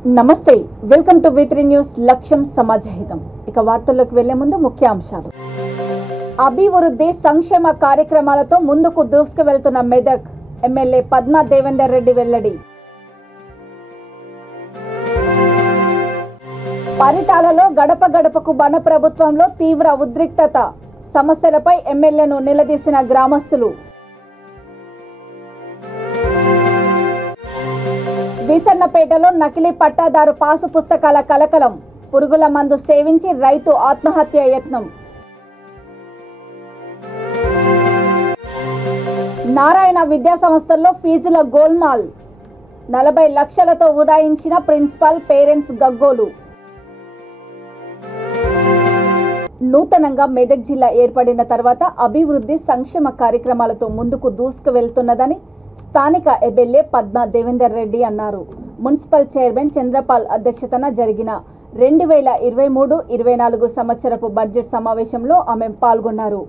నమస్తే welcome to V3 news లక్ష్యం సమాజహితం ఇక వార్తల్లోకి వెళ్లే ముందు ముఖ్య అంశాలు అభివృద్ధి సంక్షేమ కార్యక్రమాలతో ముందుకు దూసుకువెళ్తున్న మెదక్ ఎమ్మెల్యే పద్మా దేవేందర్ రెడ్డి వెల్లడి పరిటాలలో గడప గడపకు వన ప్రభుత్వంలో తీవ్ర ఉద్రిక్తత సమస్యలపై ఎమ్మెల్యేను నిలదీసిన గ్రామస్తులు వీసన్నపేటలో నకిలీ పట్టాదారు పాసు పుస్తకాల కలకలం పురుగుల మందు సేవించి రైతు ఆత్మహత్య యత్నం నారాయణ విద్యా సంస్థల్లో ఫీజుల గోల్మాల్ 40 లక్షలతో ఉడాయించిన ప్రిన్సిపల్ పేరెంట్స్ గగ్గోలు నూతనంగా మెదక్ జిల్లా ఏర్పడిన తర్వాత అభివృద్ధి సంక్షేమ కార్యక్రమాలతో ముందుకు దూసుకువెళ్తున్నదని స్థానిక ఎమ్మెల్యే పద్మా దేవేందర్ రెడ్డి అన్నారు. మున్సిపల్ చైర్మన్ చంద్రపాల్ అధ్యక్షతన జరిగిన 2023-24 సంవత్సరపు బడ్జెట్ సమావేశంలో ఆమె పాల్గొన్నారు.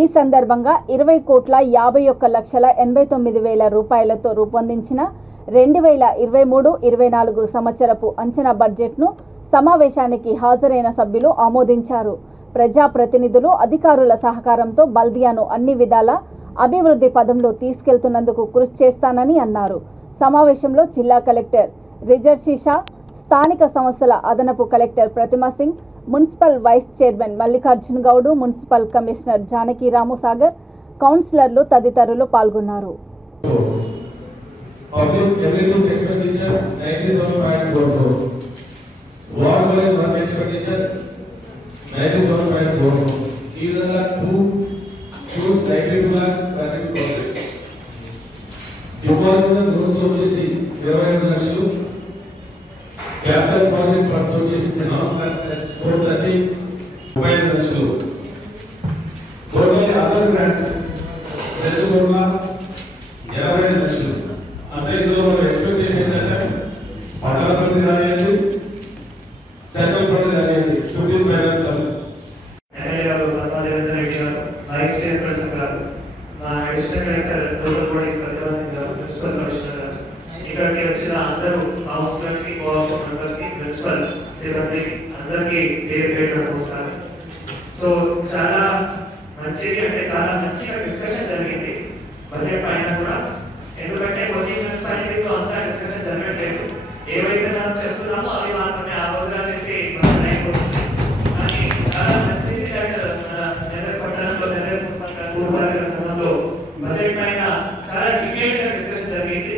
ఈ సందర్భంగా 20,51,89,000 రూపాయలతో రూపొందించిన 2023-24 సంవత్సరపు అంచనా బడ్జెట్ను సమావేశానికి హాజరైన సభ్యులు ఆమోదించారు. ప్రజాప్రతినిధులు అధికారుల సహకారంతో బల్దియాను అన్ని విధాల అభివృద్ధి పదంలో తీసుకెళ్తున్నందుకు కృషి చేస్తానని అన్నారు. సమావేశంలో జిల్లా కలెక్టర్ రిజర్షిషా, స్థానిక సంస్థల అదనపు collector Pratima Singh, municipal vice chairman Mallikarjun Goud, municipal commissioner Janaki Ramu Sagar, కౌన్సిలర్లు తదితరులు పాల్గొన్నారు. డిపార్ట్మెంట్ రూల్స్ వచ్చేసి 25 లక్షలు, క్యాపిటల్ ప్రాజెక్ట్ ఫండ్స్ వచ్చేసి 35 లక్షలు, టోటల్ అదర్ గ్రాంట్స్ 2,85 లక్షలు. అంటే ఇందులో మనం ఎక్స్పెక్టేషన్ ఏంటంటే పట్టణ పరిధి రానియండి, సెంట్రల్ పరిధి రానియండి, 15 ఫైనాన్స్ కాదు. ఎమ్మెల్యే గారు పద్మా దేవేందర్ రెడ్డి గారు, వైస్ చైర్పర్సన్ గారు, మా అడిషనల్ కలెక్టర్ లోకల్ బాడీస్ ప్రతిమా సింగ్ గారు, మున్సిపల్ కమిషనర్ గారు, ఇక్కడికి వచ్చిన అందరూ కౌన్సిలర్స్ కి, కోఆపరేషన్ మెంబర్స్ కి, ప్రిన్సిపల్ సిబ్బంది అందరికీ పేరు నమస్కారం. సో చాలా మంచిగా డిస్కషన్ జరిగింది బడ్జెట్ పైన కూడా. ఎందుకంటే కొన్ని మున్సిపాలిటీస్ లో అంతా డిస్కషన్ జరగట్లేదు. ఏవైతే మనం చెప్తున్నామో అవి మాత్రమే ఆలోచన చేసి అయిపోతుంది. కానీ చాలా మంచిది నెల్లూరు పట్టణంలో సంఘంలో బడ్జెట్ పైన చాలా డీటెయిల్ గా డిస్కషన్ జరిగింది.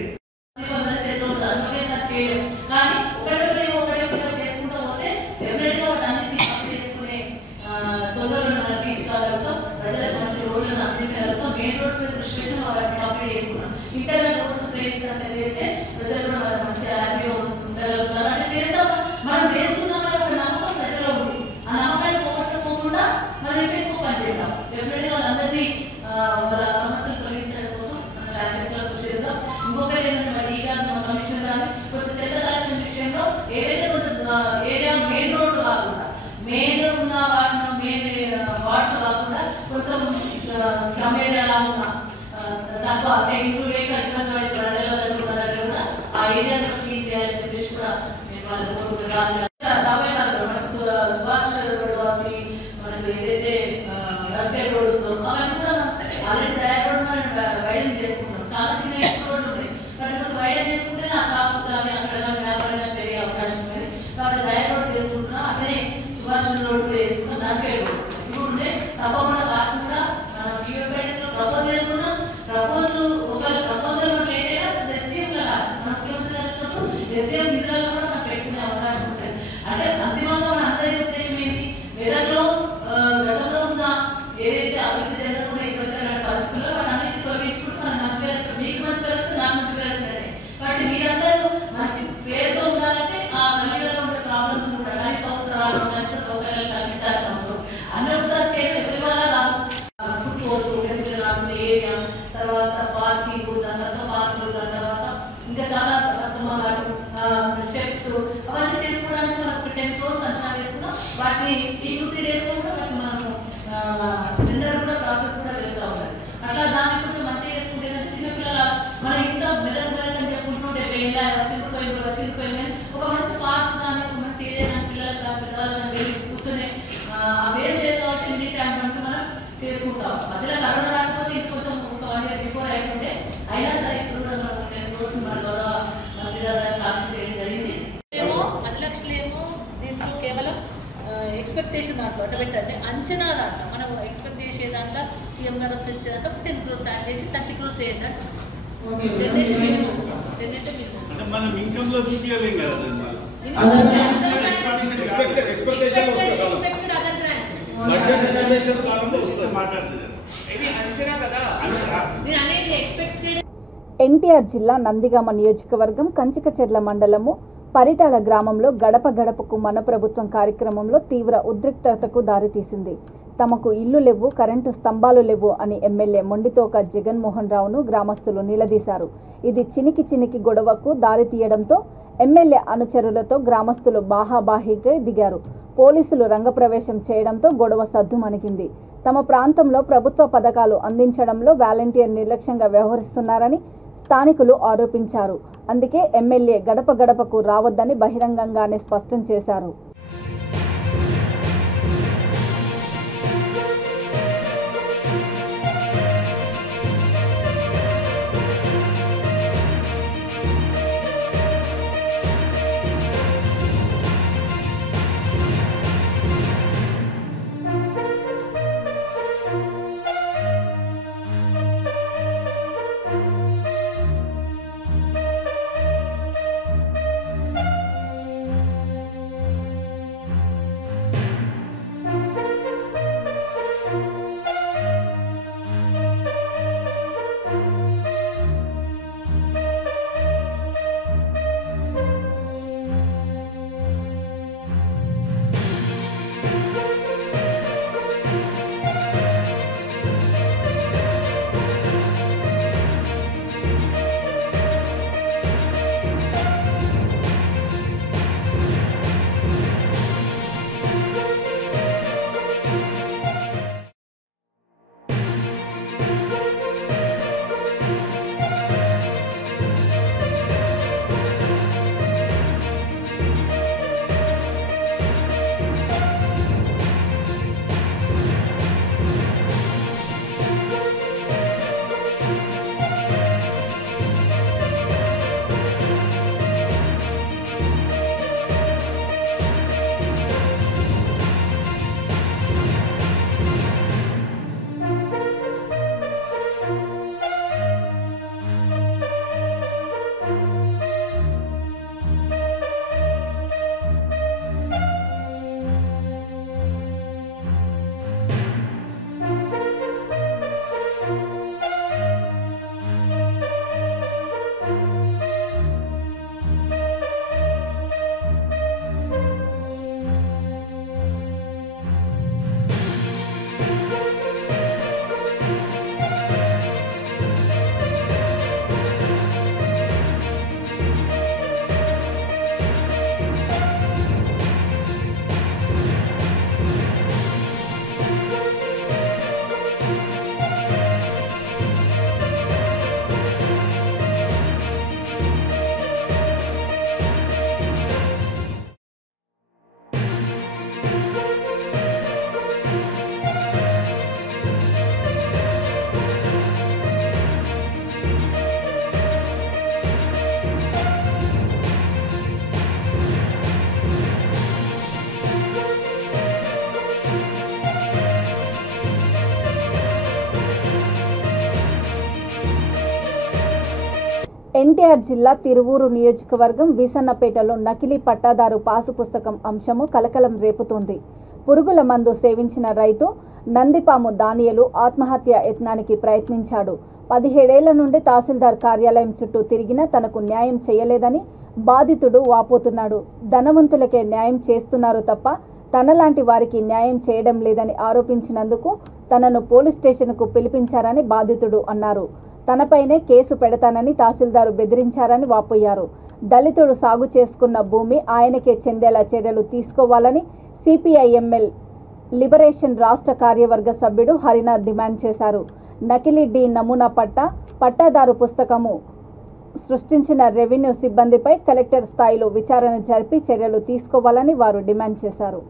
అట్లా దాన్ని కొంచెం మంచిగా చేసుకుంటే చిన్నపిల్లల మన ఇంత మెదక్ అని చెప్పుకుంటుంటే చిన్నపిల్లలు ఒక మంచి ఎక్స్పెక్టేషన్ దాంట్లో అంటే పెట్టండి అంచనా దాంట్లో మనం ఎక్స్పెక్ట్ చేసే దాంట్లో సీఎం గారు వస్తే ఇచ్చే దాంట్లో 10 crores యాడ్ చేసి 30 crores చేయండి. మనం ఇన్కమ్ లో చూపించలేం కదా బడ్జెట్ ఎస్టిమేషన్ కాలంలో వస్తుంది మాట్లాడుతుంది ఎన్టీఆర్ జిల్లా నందిగామ నియోజకవర్గం కంచికచెర్ల మండలము పరిటాల గ్రామంలో గడప గడపకు మన ప్రభుత్వం కార్యక్రమంలో తీవ్ర ఉద్రిక్తతకు దారితీసింది. తమకు ఇల్లు లేవు, కరెంటు స్తంభాలు లేవు అని ఎమ్మెల్యే మొండితోక జగన్మోహన్ రావును గ్రామస్తులు నిలదీశారు. ఇది చినికి గొడవకు దారితీయడంతో ఎమ్మెల్యే అనుచరులతో గ్రామస్తులు బాహాబాహీగా దిగారు. పోలీసులు రంగప్రవేశం చేయడంతో గొడవ సద్దుమణిగింది. తమ ప్రాంతంలో ప్రభుత్వ పథకాలు అందించడంలో వాలంటీర్ నిర్లక్ష్యంగా వ్యవహరిస్తున్నారని స్థానికులు ఆరోపించారు. అందుకే ఎమ్మెల్యే గడప గడపకు రావద్దని బహిరంగంగానే స్పష్టం చేశారు. ఎన్టీఆర్ జిల్లా తిరువూరు నియోజకవర్గం వీసన్నపేటలో నకిలీ పట్టాదారు పాసు పుస్తకం అంశము కలకలం రేపుతోంది. పురుగుల మందు సేవించిన రైతు నందిపాము దానియలు ఆత్మహత్య యత్నానికి ప్రయత్నించాడు. 17 ఏళ్ల నుండి తహసీల్దార్ కార్యాలయం చుట్టూ తిరిగినా తనకు న్యాయం చేయలేదని బాధితుడు వాపోతున్నాడు. ధనవంతులకే న్యాయం చేస్తున్నారు తప్ప తనలాంటి వారికి న్యాయం చేయడం లేదని ఆరోపించినందుకు తనను పోలీస్ స్టేషన్కు పిలిపించారని బాధితుడు అన్నారు. తనపైనే కేసు పెడతానని తహసీల్దారు బెదిరించారని వాపోయారు. దళితుడు సాగు చేసుకున్న భూమి ఆయనకే చెందేలా చర్యలు తీసుకోవాలని సిపిఐఎంఎల్ లిబరేషన్ రాష్ట్ర కార్యవర్గ సభ్యుడు హరినాథ్ డిమాండ్ చేశారు. నకిలీ డి నమూనా పట్టాదారు పుస్తకము సృష్టించిన రెవెన్యూ సిబ్బందిపై కలెక్టర్ స్థాయిలో విచారణ జరిపి చర్యలు తీసుకోవాలని వారు డిమాండ్ చేశారు.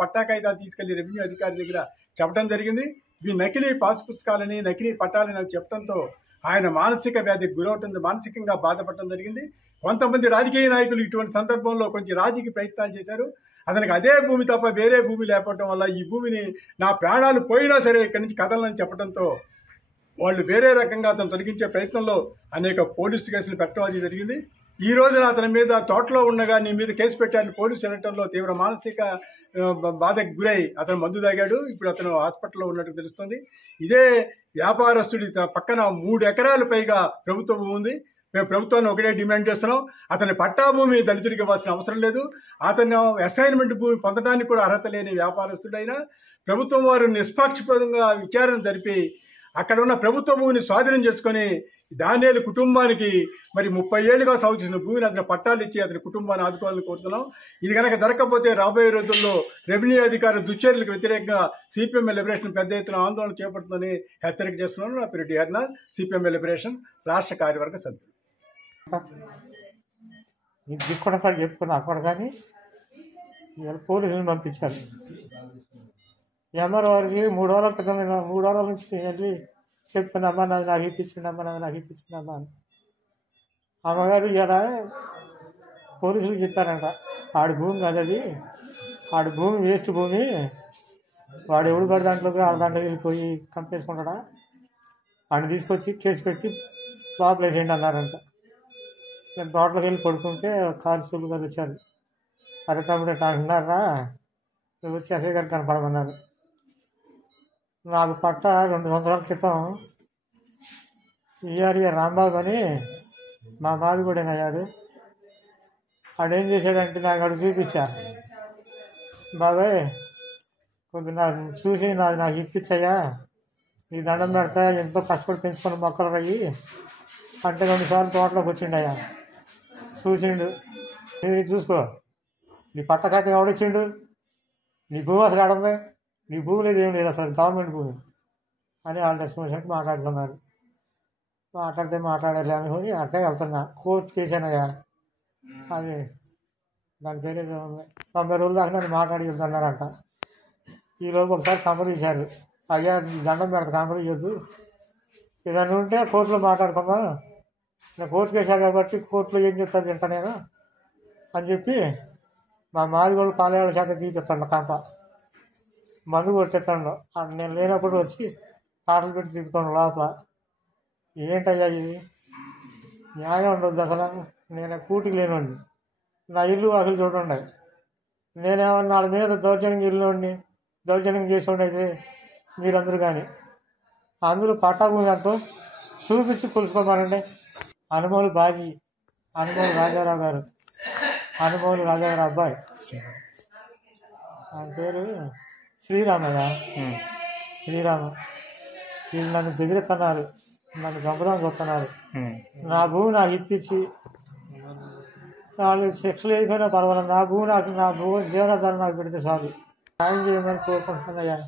పట్టా కాగితాలు తీసుకెళ్లి రెవెన్యూ అధికారి దగ్గర చెప్పడం జరిగింది. ఇవి నకిలీ పాస్ పుస్తకాలని నకిలీ పట్టాలని చెప్పడంతో ఆయన మానసిక వ్యాధికి గురవటం, మానసికంగా బాధపడటం జరిగింది. కొంతమంది రాజకీయ నాయకులు ఇటువంటి సందర్భంలో కొంచెం రాజకీయ ప్రయత్నాలు చేశారు. అతనికి అదే భూమి తప్ప వేరే భూమి లేకపోవడం వల్ల ఈ భూమిని నా ప్రాణాలు పోయినా సరే ఇక్కడి నుంచి కదలని చెప్పడంతో వాళ్ళు వేరే రకంగా అతను తొలగించే ప్రయత్నంలో అనేక పోలీసు కేసులు పెట్టడం జరిగింది. ఈ రోజున అతని మీద తోటలో ఉండగా నీ మీద కేసు పెట్టాలని పోలీసు అనటంలో తీవ్ర మానసిక బాధకు గురై అతను మందు తాగాడు. ఇప్పుడు అతను హాస్పిటల్లో ఉన్నట్టు తెలుస్తుంది. ఇదే వ్యాపారస్తుడి పక్కన 3 ఎకరాల పైగా ప్రభుత్వ భూమి ఉంది. మేము ప్రభుత్వాన్ని ఒకటే డిమాండ్ చేస్తున్నాం, అతని పట్టా భూమి దళితుడికి ఇవ్వాల్సిన అవసరం లేదు. అతను అసైన్మెంట్ భూమి పొందడానికి కూడా అర్హత లేని వ్యాపారస్తుడైనా ప్రభుత్వం వారు నిష్పక్షపాతంగా విచారణ జరిపి అక్కడ ఉన్న ప్రభుత్వ భూమిని స్వాధీనం చేసుకొని దానియేలు కుటుంబానికి మరి 30 ఏళ్లుగా సాగు చేసిన భూమిని అతని పట్టాలు ఇచ్చి అతని కుటుంబాన్ని ఆదుకోవాలని కోరుతున్నాం. ఇది కనుక జరగకపోతే రాబోయే రోజుల్లో రెవెన్యూ అధికారుల దుశ్చర్యలకు వ్యతిరేకంగా సిపిఎం లిబరేషన్ పెద్ద ఎత్తున ఆందోళన చేపడుతుందని హెచ్చరిక చేస్తున్నాను. నా పేరు డి హరినాథ్, సిపిఎం లిబరేషన్ రాష్ట్ర కార్యవర్గ సభ్యులు. దిక్కున చెప్పుకున్నా అక్కడ కానీ పోలీసులను పంపించారు. ఎంఆర్ఓ వారికి 3 రోజుల క్రితం 3 రోజుల నుంచి వెళ్ళి చెప్తున్నమ్మా నాది నాకు ఇప్పించిండమ్మా నాది నాకు ఇప్పించిండమ్మా అని. అమ్మగారు ఇలా పోలీసులకు చెప్పారంట, ఆడి భూమి కాదు అది, ఆడి భూమి వేస్ట్ భూమి, వాడు ఎవడు పడి దాంట్లోకి దాంట్లోకి వెళ్ళిపోయి కంపేసుకుంటాడా, వాడిని తీసుకొచ్చి కేసు పెట్టి లోపల వేసేయండి అన్నారంట. నేను తోటలోకి వెళ్ళి పడుకుంటే కానిస్టేబుల్ గారు వచ్చారు. అరే తమ్ముడు ఎట్లా అంటున్నారా, నువ్వు వచ్చి ఎస్ఐ గారికి కనపడమన్నారు. నాకు పట్ట 2 సంవత్సరాల క్రితం ఈఆర్ఏ రాంబాబు అని మా మాది కూడా అయ్యాడు. ఆడేం చేశాడంటే నాకు అడుగు చూపించా, బాబాయ్ కొద్ది నాకు చూసి నాకు ఇప్పించయ్యా, నీ దండం పెడతా, ఎంతో కష్టపడి పెంచుకున్న మొక్కలు రయ్యి అంటే 2 సార్లు తోటలోకి వచ్చిండయ్యా. చూసిండు, మీరు చూసుకో, నీ పట్ట ఖాతా ఎవడొచ్చిండు, నీ భూమి అసలు ఆడుంది, నీ భూమి లేదు ఏం లేదు, అసలు గవర్నమెంట్ భూమి అని వాళ్ళు రెస్పాన్సిబిలిటీ మాట్లాడుతున్నారు. మాట్లాడాలి అనుకుని అట్టే వెళ్తున్నా. కోర్టు కేసానయ్యా, అది దాని పేరు 90 రోజుల దాకా నన్ను మాట్లాడి వెళ్తున్నారంట. ఈలోపు ఒకసారి కంప తీశారు, అయ్యా దండం పెడతా కంప తీయొద్దు, ఏదైనా ఉంటే కోర్టులో మాట్లాడుకుందాం, నేను కోర్టు కేసాను కాబట్టి కోర్టులో ఏం చెప్తాను తింటా నేను అని చెప్పి మా మాది కూడా పాలేళ్ళ చేత తీపిస్తాడు కంప, మందు కొట్టేస్తాడు. నేను లేనప్పుడు వచ్చి పాటలు పెట్టి తిప్పుతాను లోపల. ఏంటయ్యా ఇది న్యాయం ఉండదు అసలు. నేను కూటికి లేనివాడిని, నా ఇల్లు అసలు చూడండి, నేనేమన్నా వాళ్ళ మీద దౌర్జన్యం ఇల్లుండి దౌర్జన్యం చేసి అయితే మీరందరూ కానీ అందులో పట్టాభూమి ఎంతో చూపించి కొలుసుకోమనండి. అనుమోలు బాజీ, అనుమోలు రాజారావు గారు, అనుమోలు రాజాగారు అబ్బాయి, ఆయన పేరు శ్రీరామయ్య, శ్రీరామ. వీళ్ళు నన్ను బెదిరిస్తున్నారు, నన్ను చంపడానికి వస్తున్నారు. నా భూమి నాకు ఇప్పించి వాళ్ళు శిక్షలు అయిపోయినా పర్వాలేదు, నా భూమి జీవనాధారం నాకు పెడితే చాలు, న్యాయం చేయమని కోరుకుంటున్నాయా.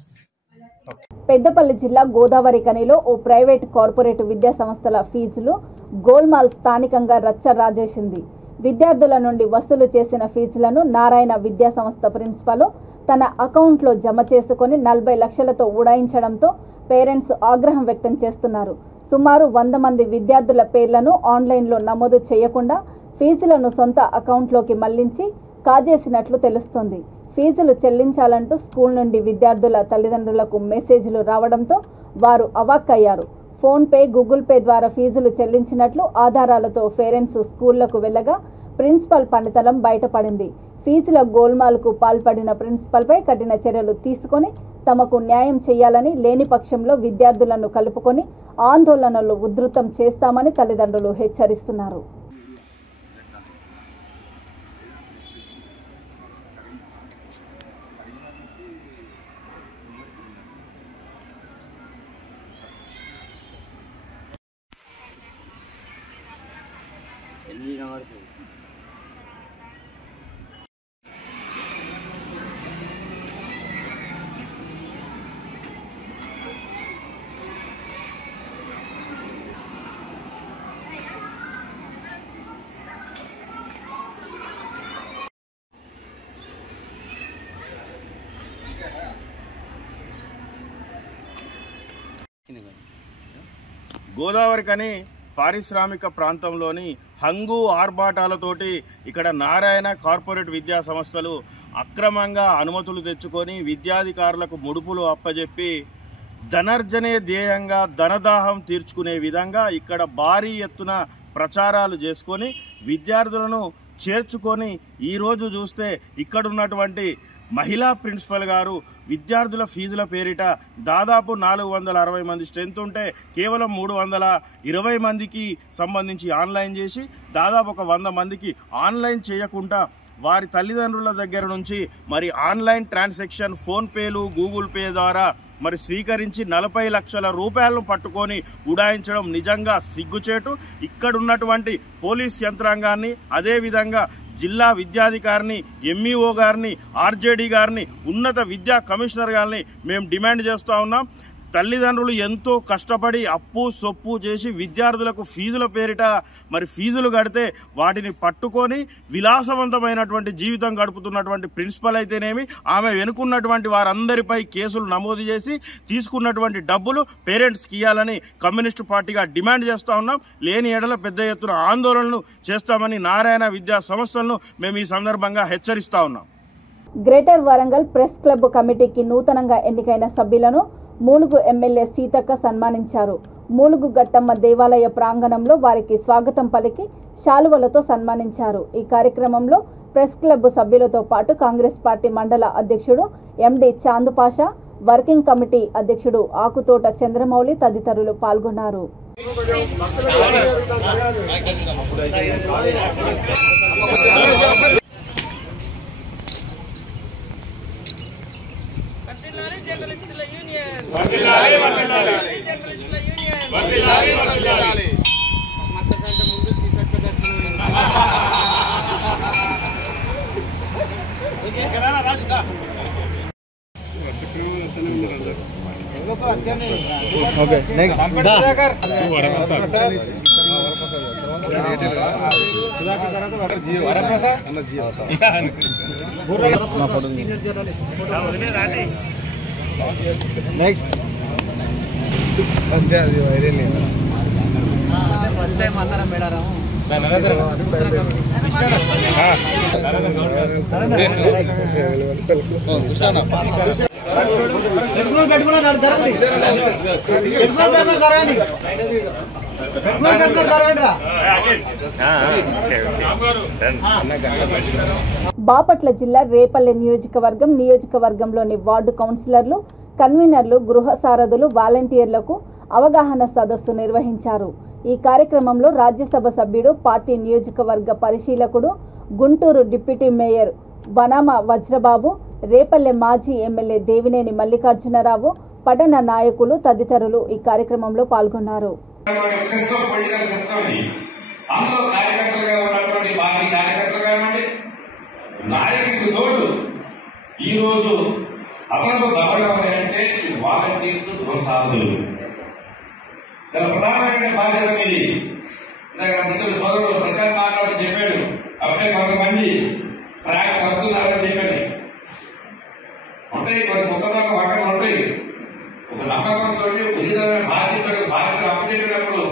పెద్దపల్లి జిల్లా గోదావరి కనిలో ఓ ప్రైవేట్ కార్పొరేట్ విద్యా సంస్థల ఫీజులు గోల్మాల్ స్థానికంగా రచ్చ రాజేసింది. విద్యార్థుల నుండి వసూలు చేసిన ఫీజులను నారాయణ విద్యా సంస్థ ప్రిన్సిపాల్ తన అకౌంట్లో జమ చేసుకుని 40 లక్షలతో ఉడాయించడంతో పేరెంట్స్ ఆగ్రహం వ్యక్తం చేస్తున్నారు. సుమారు 100 మంది విద్యార్థుల పేర్లను ఆన్లైన్లో నమోదు చేయకుండా ఫీజులను సొంత అకౌంట్లోకి మళ్లించి కాజేసినట్లు తెలుస్తోంది. ఫీజులు చెల్లించాలంటూ స్కూల్ నుండి విద్యార్థుల తల్లిదండ్రులకు మెసేజ్లు రావడంతో వారు అవాక్కయ్యారు. ఫోన్పే, గూగుల్ పే ద్వారా ఫీజులు చెల్లించినట్లు ఆధారాలతో పేరెంట్స్ స్కూళ్లకు వెళ్లగా ప్రిన్సిపల్ పనితనం బయటపడింది. ఫీజుల గోల్మాల్కు పాల్పడిన ప్రిన్సిపల్పై కఠిన చర్యలు తీసుకొని తమకు న్యాయం చేయాలని, లేని పక్షంలో విద్యార్థులను కలుపుకొని ఆందోళనలు ఉధృతం చేస్తామని తల్లిదండ్రులు హెచ్చరిస్తున్నారు. గోదావరికని పారిశ్రామిక ప్రాంతంలోని హంగు ఆర్భాటాలతోటి ఇక్కడ నారాయణ కార్పొరేట్ విద్యా సంస్థలు అక్రమంగా అనుమతులు తెచ్చుకొని విద్యాధికారులకు ముడుపులు అప్పజెప్పి ధనార్జనే ధ్యేయంగా ధనదాహం తీర్చుకునే విధంగా ఇక్కడ భారీ ఎత్తున ప్రచారాలు చేసుకొని విద్యార్థులను చేర్చుకొని ఈరోజు చూస్తే ఇక్కడున్నటువంటి మహిళా ప్రిన్సిపల్ గారు విద్యార్థుల ఫీజుల పేరిట దాదాపు 460 మంది స్ట్రెంత్ ఉంటే కేవలం 320 మందికి సంబంధించి ఆన్లైన్ చేసి దాదాపు ఒక 100 మందికి ఆన్లైన్ చేయకుండా వారి తల్లిదండ్రుల దగ్గర నుంచి మరి ఆన్లైన్ ట్రాన్సాక్షన్ ఫోన్పేలు గూగుల్ పే ద్వారా మరి స్వీకరించి 40 లక్షల రూపాయలను పట్టుకొని ఉడాయించడం నిజంగా సిగ్గుచేటు. ఇక్కడున్నటువంటి పోలీస్ యంత్రాంగాన్ని, అదేవిధంగా జిల్లా విద్యాధికారిని, ఎంఈఓ గారిని, ఆర్జేడీ గారిని, ఉన్నత విద్యా కమిషనర్ గారిని మేము డిమాండ్ చేస్తూ ఉన్నాం. తల్లిదండ్రులు ఎంతో కష్టపడి అప్పు సొప్పు చేసి విద్యార్థులకు ఫీజుల పేరిట మరి ఫీజులు కడితే వాటిని పట్టుకొని విలాసవంతమైనటువంటి జీవితం గడుపుతున్నటువంటి ప్రిన్సిపల్ అయితేనేమి, ఆమె వెనుకున్నటువంటి వారందరిపై కేసులు నమోదు చేసి తీసుకున్నటువంటి డబ్బులు పేరెంట్స్కి ఇవ్వాలని కమ్యూనిస్టు పార్టీగా డిమాండ్ చేస్తూ ఉన్నాం. లేని ఎడల పెద్ద ఎత్తున ఆందోళనలు చేస్తామని నారాయణ విద్యా సంస్థలను మేము ఈ సందర్భంగా హెచ్చరిస్తా ఉన్నాం. గ్రేటర్ వరంగల్ ప్రెస్ క్లబ్ కమిటీకి నూతనంగా ఎన్నికైన సభ్యులను మూలుగు ఎమ్మెల్యే సీతక్క సన్మానించారు. మూలుగు గట్టమ్మ దేవాలయ ప్రాంగణంలో వారికి స్వాగతం పలికి శాలువలతో సన్మానించారు. ఈ కార్యక్రమంలో ప్రెస్ క్లబ్ సభ్యులతో పాటు కాంగ్రెస్ పార్టీ మండల అధ్యక్షుడు ఎండి చాందుపాషా, వర్కింగ్ కమిటీ అధ్యక్షుడు ఆకుతోట చంద్రమౌళి తదితరులు పాల్గొన్నారు. నెక్స్ట్ అందరం మేడారం బాపట్ల జిల్లా రేపల్లె నియోజకవర్గంలోని వార్డు కౌన్సిలర్లు, కన్వీనర్లు, గృహ సారథులు, వాలంటీర్లకు అవగాహన సదస్సు నిర్వహించారు. ఈ కార్యక్రమంలో రాజ్యసభ సభ్యుడు, పార్టీ నియోజకవర్గ పరిశీలకుడు, గుంటూరు డిప్యూటీ మేయర్ వనామ వజ్రబాబు, రేపల్లె మాజీ ఎమ్మెల్యే దేవినేని మల్లికార్జునరావు, పట్టణ నాయకులు తదితరులు ఈ కార్యక్రమంలో పాల్గొన్నారు. చాలా ప్రధానమైన బాధ్యత మీది. మిత్రుడు సోదరుడు ప్రశాంత్ మాట్లాడి చెప్పాడు, అప్పుడే కొంతమంది ట్రాక్ కలుపుతున్నారని చెప్పాడు. ఉంటాయి కొన్ని ఒక్కదాకా పక్కన ఉంటాయి. ఒక నమ్మకంతో ఉచితమైన బాధ్యతలు అప్పచెప్పినప్పుడు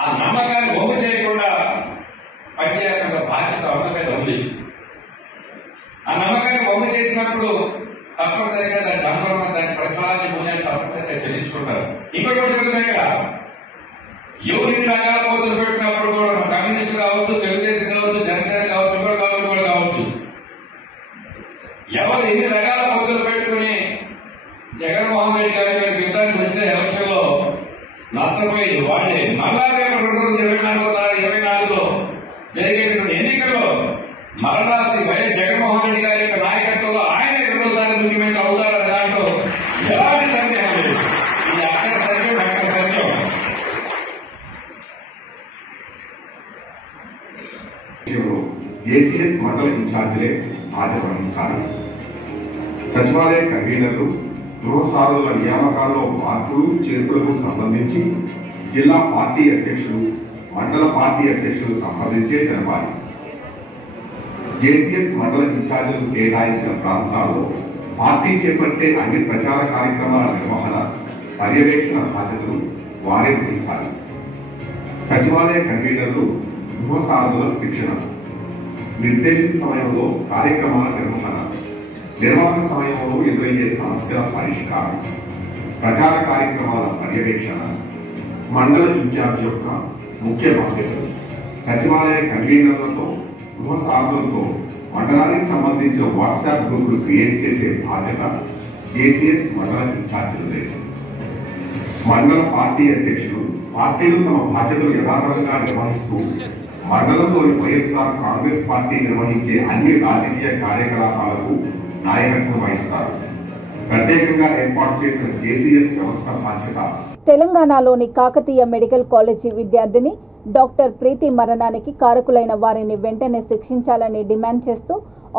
ఆ నమ్మకాన్ని ఒప్పు చేయకుండా పనిచేయాల్సిన బాధ్యత అవతల మీద ఉంది. ఆ నమ్మకాన్ని ఒప్పు చేసినప్పుడు తప్పనిసరిగా దానికి అనుగుణంగా దాని ప్రసాదాన్ని మూల్యాన్ని తప్పనిసరిగా చెల్లించుకుంటారు. ఇంకోటి చెప్తున్నాయి కదా, ఎవరు ఇన్ని రకాల పోతులు పెట్టినప్పుడు కూడా కమ్యూనిస్టులు కావచ్చు, తెలుగుదేశం కావచ్చు, జనసేన కావచ్చు, కూడా కావచ్చు, ఎవరు ఎన్ని రకాల పోతులు పెట్టుకుని జగన్మోహన్ రెడ్డి గారి మీద యుద్ధానికి వస్తే ఎలక్షన్ లో నష్టపోయేది వాళ్ళే. మళ్ళా రేపు 2024లో జరిగేటువంటి ఎన్నికల్లో మరలా వైఎస్ జగన్మోహన్ రెడ్డి గారి యొక్క నాయకత్వంలో ఆయన రెండోసారి ముఖ్యమంత్రి అవుతారనే దాంట్లో ఎలాంటి సందేహం లేదు. ఇది అక్షర సత్యం, అక్షర సత్యం. జేసీఎస్ మండల ఇన్ఛార్జీలే బాధ్యత వహించాలి. సచివాలయ కన్వీనర్లు, గృహ సారథుల నియామకాల్లో మార్పులు చేర్పులకు సంబంధించి జిల్లా పార్టీ అధ్యక్షులు, మండల పార్టీ అధ్యక్షులు సంప్రదించే జరపాలి. జేసీఎస్ మండల ఇన్ఛార్జీలు కేటాయించిన ప్రాంతాల్లో పార్టీ చేపట్టే అన్ని ప్రచార కార్యక్రమాల నిర్వహణ, పర్యవేక్షణ బాధ్యతలు వారే వహించాలి. సచివాలయ కన్వీనర్లు గృహ సారథుల శిక్షణ, నిర్దేశిత సమయంలో కార్యక్రమాల నిర్వహణ సమయంలో ఎదురయ్యే సమస్యల పరిష్కారం, ప్రచార కార్యక్రమాల పర్యవేక్షణ, మండల ఇన్ఛార్జ్ యొక్క ముఖ్య బాధ్యతలు. సచివాలయ కన్వీనర్లతో గృహ సారథులతో మండలానికి సంబంధించిన వాట్సాప్ గ్రూపులు క్రియేట్ చేసే బాధ్యత జేసీఎస్ మండల ఇన్ఛార్జీలదే. మండల పార్టీ అధ్యక్షులు పార్టీలు తమ బాధ్యతలు యథాతథంగా నిర్వహిస్తూ మండలంలోని వైఎస్ఆర్ కాంగ్రెస్ పార్టీ నిర్వహించే అన్ని రాజకీయ కార్యకలాపాలకు నాయకత్వం వహిస్తారు. ప్రత్యేకంగా ఏర్పాటు చేసిన జేసీఎస్ వ్యవస్థ బాధ్యత. తెలంగాణలోని కాకతీయ మెడికల్ కాలేజీ విద్యార్థిని డాక్టర్ ప్రీతి మరణానికి కారకులైన వారిని వెంటనే శిక్షించాలని డిమాండ్ చేస్తూ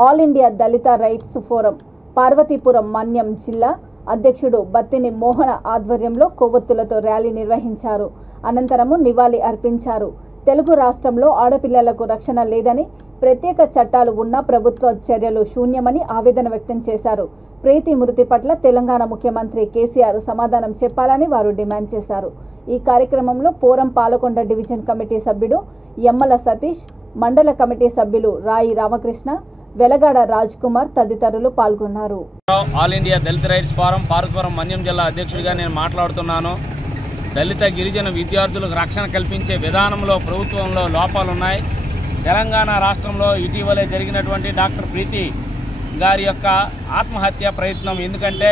ఆల్ ఇండియా దళిత రైట్స్ ఫోరం పార్వతీపురం మన్యం జిల్లా అధ్యక్షుడు బత్తిని మోహన ఆధ్వర్యంలో కొవ్వొత్తులతో ర్యాలీ నిర్వహించారు. అనంతరము నివాళి అర్పించారు. తెలుగు రాష్ట్రంలో ఆడపిల్లలకు రక్షణ లేదని, ప్రత్యేక చట్టాలు ఉన్నా ప్రభుత్వ చర్యలు శూన్యమని ఆవేదన వ్యక్తం చేశారు. ప్రీతి మృతి పట్ల తెలంగాణ ముఖ్యమంత్రి కేసీఆర్ సమాధానం చెప్పాలని వారు డిమాండ్ చేశారు. ఈ కార్యక్రమంలో పోరం పాలకొండ డివిజన్ కమిటీ సభ్యుడు యమ్మల సతీష్, మండల కమిటీ సభ్యులు రాయి రామకృష్ణ, వెలగాడ రాజ్ కుమార్ తదితరులు పాల్గొన్నారు. ఆల్ ఇండియా దళిత రైట్స్ ఫోరం పార్వతీపురం మన్యం జిల్లా అధ్యక్షుడిగా నేను మాట్లాడుతున్నాను. దళిత గిరిజన విద్యార్థులకు రక్షణ కల్పించే విధానంలో ప్రభుత్వంలో లోపాలున్నాయి. తెలంగాణ రాష్ట్రంలో ఇటీవలే జరిగినటువంటి డాక్టర్ ప్రీతి గారి యొక్క ఆత్మహత్య ప్రయత్నం, ఎందుకంటే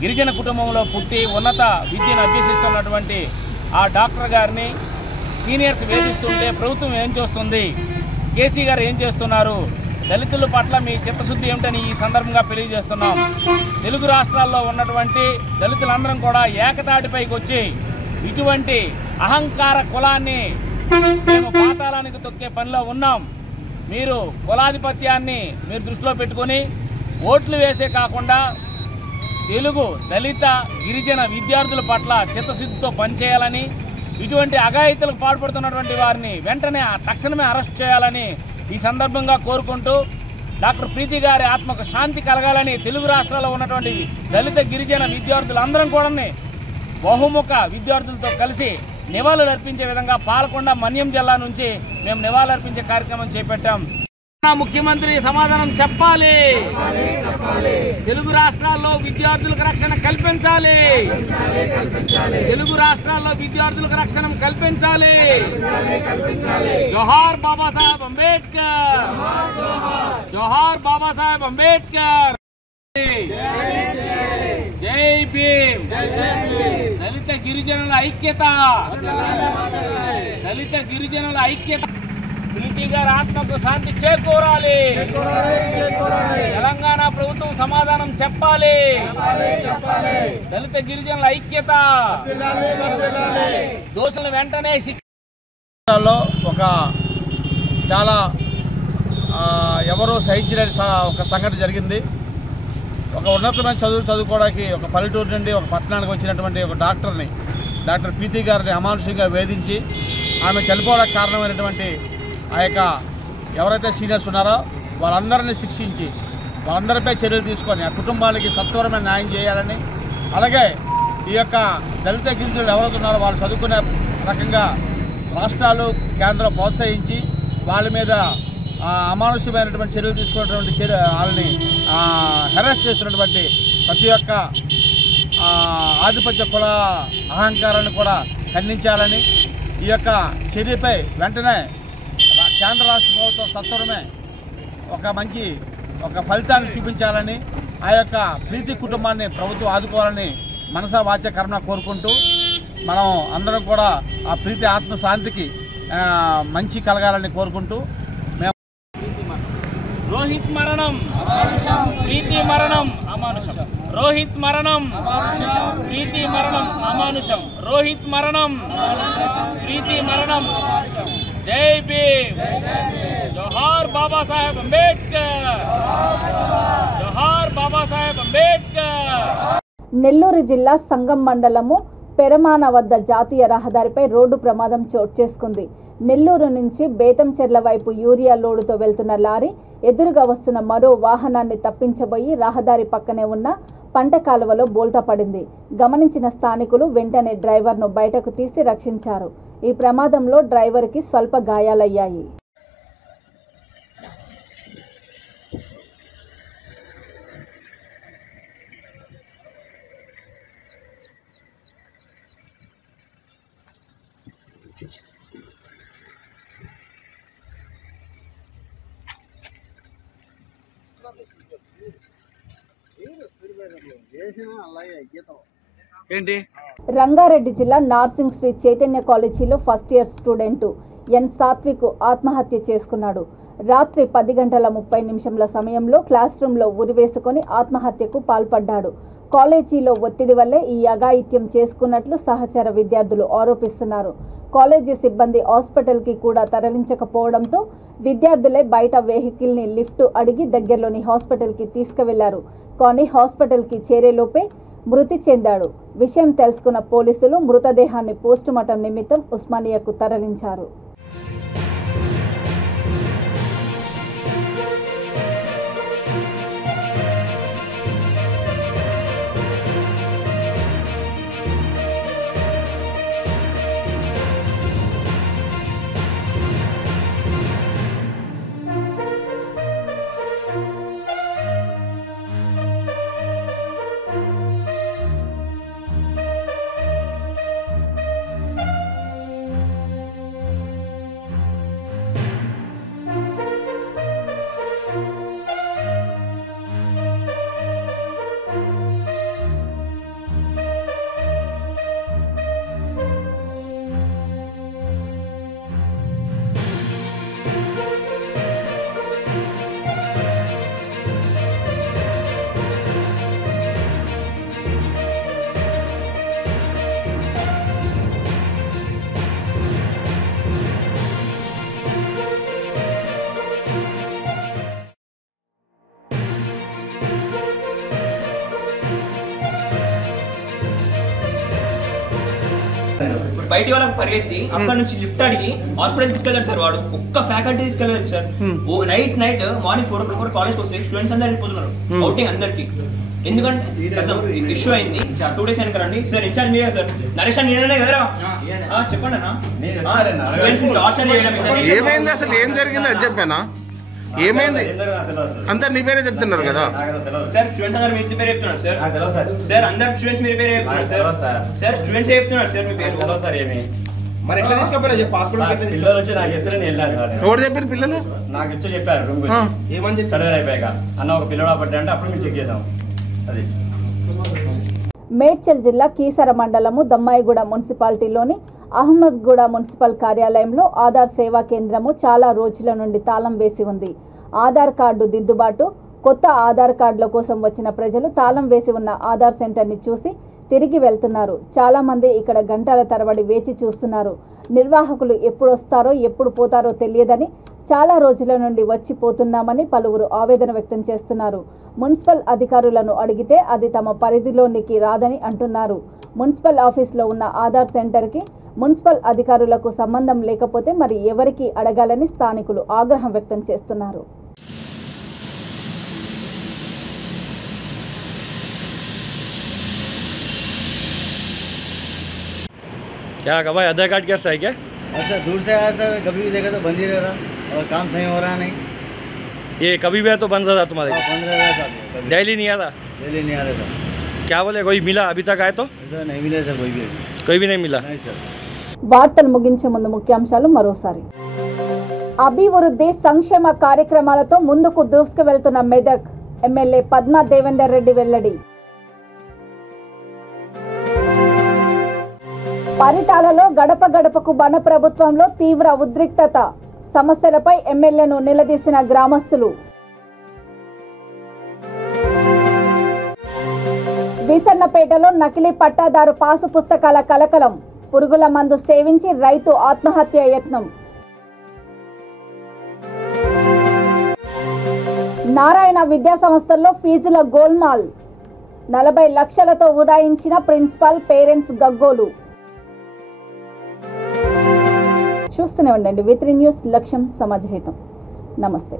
గిరిజన కుటుంబంలో పుట్టి ఉన్నత విద్యను అభ్యసిస్తున్నటువంటి ఆ డాక్టర్ గారిని సీనియర్స్ వేధిస్తుంటే ప్రభుత్వం ఏం చేస్తుంది, కేసీ గారు ఏం చేస్తున్నారు, దళితుల పట్ల మీ చిత్తశుద్ధి ఏమిటని ఈ సందర్భంగా తెలియజేస్తున్నాం. తెలుగు రాష్ట్రాల్లో ఉన్నటువంటి దళితులందరం కూడా ఏకతాటిపైకి వచ్చి ఇటువంటి అహంకార కులాన్ని మేము పాతాళానికి తొక్కే పనిలో ఉన్నాం. మీరు కులాధిపత్యాన్ని మీరు దృష్టిలో పెట్టుకొని ఓట్లు వేసే కాకుండా తెలుగు దళిత గిరిజన విద్యార్థుల పట్ల చిత్తశుద్ధితో పనిచేయాలని, ఇటువంటి అఘాయిత్యాలకు పాల్పడుతున్నటువంటి వారిని వెంటనే తక్షణమే అరెస్ట్ చేయాలని ఈ సందర్భంగా కోరుకుంటూ డాక్టర్ ప్రీతి గారి ఆత్మకు శాంతి కలగాలని తెలుగు రాష్ట్రాల్లో ఉన్నటువంటి దళిత గిరిజన విద్యార్థులందరం కూడా బహుముఖ విద్యార్థులతో కలిసి నివాళులు అర్పించే విధంగా పాలకొండ మన్యం జిల్లా నుంచి మేము నివాళులు అర్పించే కార్యక్రమం చేపట్టాం. ముఖ్యమంత్రి సమాధానం చెప్పాలి. తెలుగు రాష్ట్రాల్లో విద్యార్థులకు రక్షణ కల్పించాలి. తెలుగు రాష్ట్రాల్లో విద్యార్థులకు రక్షణ కల్పించాలి. జోహార్ బాబాసాహెబ్ అంబేద్కర్, జోహార్ బాబాసాహెబ్ అంబేద్కర్, జై భీమ్. దళిత గిరిజనుల ఐక్యత, దళిత గిరిజనుల ఐక్యత. ప్రీతి గారి ఆత్మకు శాంతి చేకూరాలి. తెలంగాణ ప్రభుత్వం సమాధానం చెప్పాలి. దళిత గిరిజనుల ఐక్యత, దోషులను వెంటనే శిక్షలో ఒక చాలా ఎవరో సహించలేని ఒక సంఘటన జరిగింది. ఒక ఉన్నతమైన చదువుకోవడానికి ఒక పల్లెటూరు నుండి ఒక పట్టణానికి వచ్చినటువంటి ఒక డాక్టర్ ప్రీతి గారిని అమానుషంగా వేధించి ఆమె చనిపోవడానికి కారణమైనటువంటి ఆ యొక్క ఎవరైతే సీనియర్స్ ఉన్నారో వాళ్ళందరినీ శిక్షించి వాళ్ళందరిపై చర్యలు తీసుకొని ఆ కుటుంబానికి సత్వరమైన న్యాయం చేయాలని, అలాగే ఈ యొక్క దళిత గిరిజనులు ఎవరైతే ఉన్నారో వాళ్ళు చదువుకునే రకంగా రాష్ట్రాలు కేంద్రం ప్రోత్సహించి వాళ్ళ మీద అమానుష్యమైనటువంటి చర్యలు తీసుకున్నటువంటి వాళ్ళని హెరాస్ చేస్తున్నటువంటి ప్రతి ఒక్క ఆధిపత్య కుల అహంకారాన్ని కూడా ఖండించాలని, ఈ యొక్క చర్యపై వెంటనే కేంద్ర రాష్ట్ర ప్రభుత్వం సత్వరమే ఒక ఫలితాన్ని చూపించాలని, ఆ యొక్క ప్రీతి కుటుంబాన్ని ప్రభుత్వం ఆదుకోవాలని మనసా వాచ కర్మ కోరుకుంటూ మనం అందరం కూడా ఆ ప్రీతి ఆత్మశాంతికి మంచి కలగాలని కోరుకుంటూ రోహిత్ మరణం, ప్రీతి మరణం అమానుషం. రోహిత్ మరణం, ప్రీతి మరణం అమానుషం. రోహిత్ మరణం, ప్రీతి మరణం. జై భీమ్. జోహార్ బాబాసాహెబ్ అంబేద్కర్, జోహార్ బాబాసాహెబ్ అంబేద్కర్. నెల్లూరు జిల్లా సంగం మండలము పెరమాన వద్ద జాతీయ రహదారిపై రోడ్డు ప్రమాదం చోటు చేసుకుంది. నెల్లూరు నుంచి బేతంచెర్ల వైపు యూరియా లోడుతో వెళ్తున్న లారీ ఎదురుగా వస్తున్న మరో వాహనాన్ని తప్పించబోయి రహదారి పక్కనే ఉన్న పంట కాలువలో బోల్తా పడింది. గమనించిన స్థానికులు వెంటనే డ్రైవర్ను బయటకు తీసి రక్షించారు. ఈ ప్రమాదంలో డ్రైవర్కి స్వల్ప గాయాలయ్యాయి. రంగారెడ్డి జిల్లా నార్సింగ్ శ్రీ చైతన్య కాలేజీలో ఫస్ట్ ఇయర్ స్టూడెంట్ ఎన్ సాత్విక్ ఆత్మహత్య చేసుకున్నాడు. రాత్రి 10:30 సమయంలో క్లాస్ రూమ్లో ఉరివేసుకొని ఆత్మహత్యకు పాల్పడ్డాడు. కాలేజీలో ఒత్తిడి వల్లే ఈ అఘాయిత్యం చేసుకున్నట్లు సహచర విద్యార్థులు ఆరోపిస్తున్నారు. కాలేజీ సిబ్బంది హాస్పిటల్కి కూడా తరలించకపోవడంతో విద్యార్థులే బయట వెహికల్ని లిఫ్ట్ అడిగి దగ్గరలోని హాస్పిటల్కి తీసుకువెళ్లారు. కానీ హాస్పిటల్కి చేరేలోపే మృతి చెందాడు. విషయం తెలుసుకున్న పోలీసులు మృతదేహాన్ని పోస్టుమార్టం నిమిత్తం ఉస్మానియాకు తరలించారు. బయట వాళ్ళకి పరిగెత్తి అక్కడ నుంచి లిఫ్ట్ అడిగి హాస్పిటల్ తీసుకెళ్ళారు సార్. వాడు ఒక్క ఫ్యాకల్టీ తీసుకెళ్ళలేదు సార్. నైట్ మార్నింగ్ 4 o'clock కాలేజ్కి వస్తే స్టూడెంట్స్ అందరు వెళ్ళిపోతున్నారు అవుటింగ్ అందరికి. ఎందుకంటే ఇష్యూ అయింది 2 days వెనక రండి సార్. ఇన్ఛార్జ్ మీరే సార్. నరేష్ నేనే కదరా చెప్పండి అన్న. ఏమైంది అసలు, ఏం జరిగింది అది చెప్పానా? ఏమైంది అందరు నీ పేరే చెప్తున్నారు కదా సార్. స్టూడెంట్స్ అందరు మీ పేరు చెప్తున్నారు సార్. సార్ అందరు స్టూడెంట్స్ మీ పేరే చెప్తున్నారు సార్. సార్ స్టూడెంట్స్ చెప్తున్నారు సార్ మీ పేరు. సార్ ఏమి మరి ఎట్లా తీసుకోపోయారు చెప్పి పాస్పోర్ట్ పిల్లలు వచ్చి నాకు ఎత్తున నేను వెళ్ళాను సార్. ఎవరు చెప్పారు? పిల్లలు నాకు ఇచ్చి చెప్పారు రూమ్ ఏమని చెప్పి చదువు అయిపోయాక అన్న ఒక పిల్లడు పడ్డా అంటే అప్పుడు మేము చెక్ చేసాం. అది మేడ్చల్ జిల్లా కీసర మండలము దమ్మాయిగూడ మున్సిపాలిటీలోని అహ్మద్గూడ మున్సిపల్ కార్యాలయంలో ఆధార్ సేవా కేంద్రము చాలా రోజుల నుండి తాళం వేసి ఉంది. ఆధార్ కార్డు దిద్దుబాటు, కొత్త ఆధార్ కార్డుల కోసం వచ్చిన ప్రజలు తాళం వేసి ఉన్న ఆధార్ సెంటర్ని చూసి తిరిగి వెళ్తున్నారు. చాలామంది ఇక్కడ గంటల తరబడి వేచి చూస్తున్నారు. నిర్వాహకులు ఎప్పుడు వస్తారో ఎప్పుడు పోతారో తెలియదని, చాలా రోజుల నుండి వచ్చిపోతున్నామని పలువురు ఆవేదన వ్యక్తం చేస్తున్నారు. మున్సిపల్ అధికారులను అడిగితే అది తమ పరిధిలోనికి రాదని అంటున్నారు. మున్సిపల్ ఆఫీస్లో ఉన్న ఆధార్ సెంటర్కి మున్సిపల్ అధికారులకు సంబంధం లేకపోతే మరి ఎవరికి అడగాలని స్థానికులు ఆగ్రహం వ్యక్తం చేస్తున్నారు. क्या भाई आधार कार्ड कैसा है क्या? अच्छा दूर से आया सर, कभी भी देखा तो बंद ही रह रहा और काम सही हो रहा नहीं. ये कभी भी तो बंद रहा तुम्हारे? बंद रह रहा. डेली नहीं आता? डेली नहीं आ रहा सर. क्या बोले कोई मिला अभी तक आए तो? सर नहीं मिले सर, कोई भी नहीं मिला. नहीं सर. వార్తలు ముగించే ముందు ముఖ్యాంశాలు మరోసారి. అభివృద్ధి సంక్షేమ కార్యక్రమాలతో ముందుకు దూసుకువెళ్తున్న మెదక్ ఎమ్మెల్యే పద్మా దేవేందర్ రెడ్డి వెల్లడి. పరిటాలలో గడప గడపకు బన ప్రభుత్వంలో తీవ్ర ఉద్రిక్తత, సమస్యలపై ఎమ్మెల్యేను నిలదీసిన గ్రామస్తులు. విసన్నపేటలో నకిలీ పట్టాదారు పాసు పుస్తకాల కలకలం, పురుగుల మందు సేవించి రైతు ఆత్మహత్య యత్నం. నారాయణ విద్యా సంస్థల్లో ఫీజుల గోల్మాల్, 40 లక్షలతో ఉడాయించిన ప్రిన్సిపాల్, పేరెంట్స్ గగ్గోలు. చూస్తూనే ఉండండి V3 న్యూస్, లక్ష్యం సమాజహితం. నమస్తే.